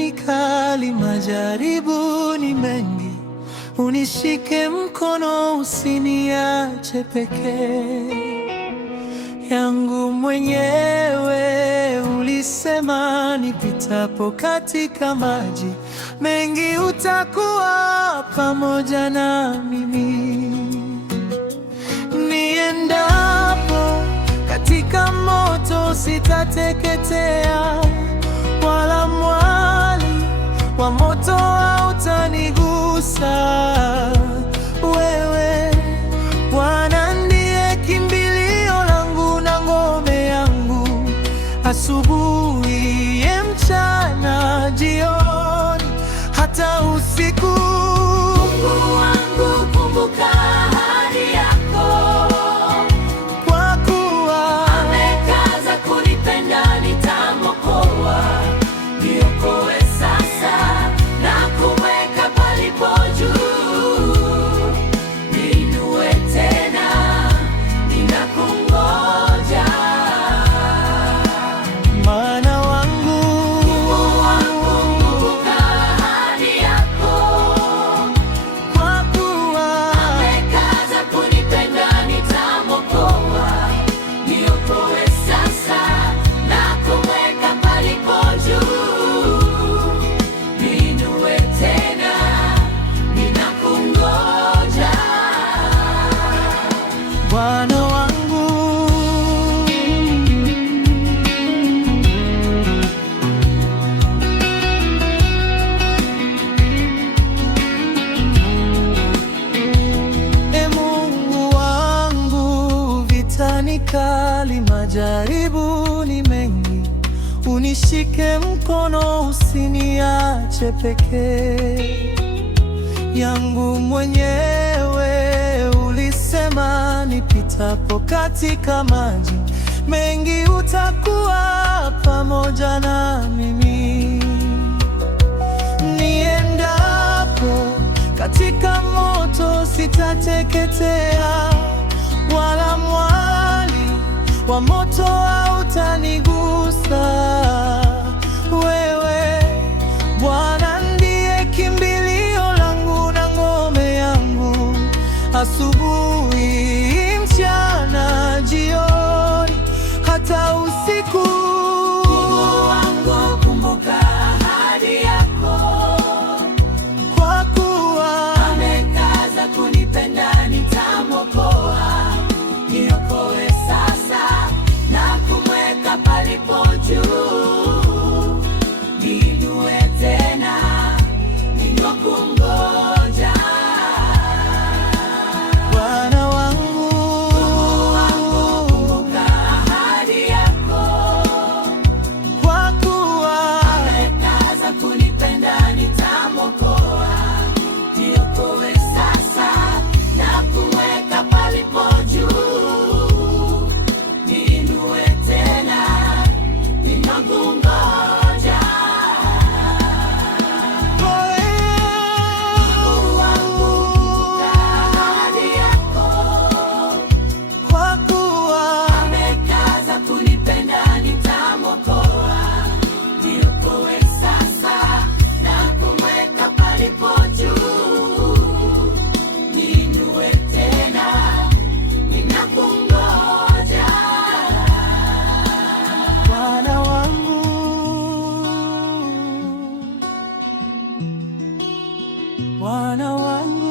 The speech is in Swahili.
ni kali, majaribu ni mengi. Unishike mkono, usiniache pekee yangu mwenyewe. Ulisema nipitapo katika maji mengi, utakuwa pamoja na mimi. Niendapo katika moto, sitateketea, wala mwali wa moto hautanigusa. Wewe Bwana ndiye kimbilio langu na ngome yangu, asubuhi, mchana, jioni, hata usiku. Mungu wangu, kumbuka ahadi yako, kwa kuwa amekaza kunipenda, nitamwokoa. Niokoe sasa na kumweka palipo juu, niinue tena, ninakungoja. Bwana wangu, Mungu wangu, kumbuka ahadi yako, kwa kuwa amekaza kunipenda, nitamwokoa. Niokoe sasa na kumweka palipo juu, niinue tena, ninakungoja. Bwana wangu. E Mungu wangu, vita ni kali, majaribu ni mengi. Unishike mkono, usiniache pekee yangu mwenyewe. Ulisema nipitapo katika maji mengi, utakuwa pamoja na mimi. Niendapo katika moto, sitateketea, wala mwali wa moto hautanigusa. Wewe Bwana ndiye kimbilio langu na ngome yangu, asubuhi, mchana, jioni, hata usiku. Mungu wangu, kumbuka ahadi yako, Kwa kuwa amekaza kunipenda, nitamwokoa. Niokoe sasa na kumweka palipo juu, niinue tena, ninakungoja. Bwana wangu, Mungu wangu, kumbuka ahadi yako, kwa kuwa amekaza kunipenda, nitamwokoa. Niokoe sasa na kumweka palipo juu, niinue tena, ninakungoja. Mungu wangu, kumbuka ahadi yako, kwa kuwa amekaza kunipenda, nitamwokoa. Niokoe sasa na kumweka palipo juu, niinue tena, ninakungoja. Bwana wangu, Bwana wangu.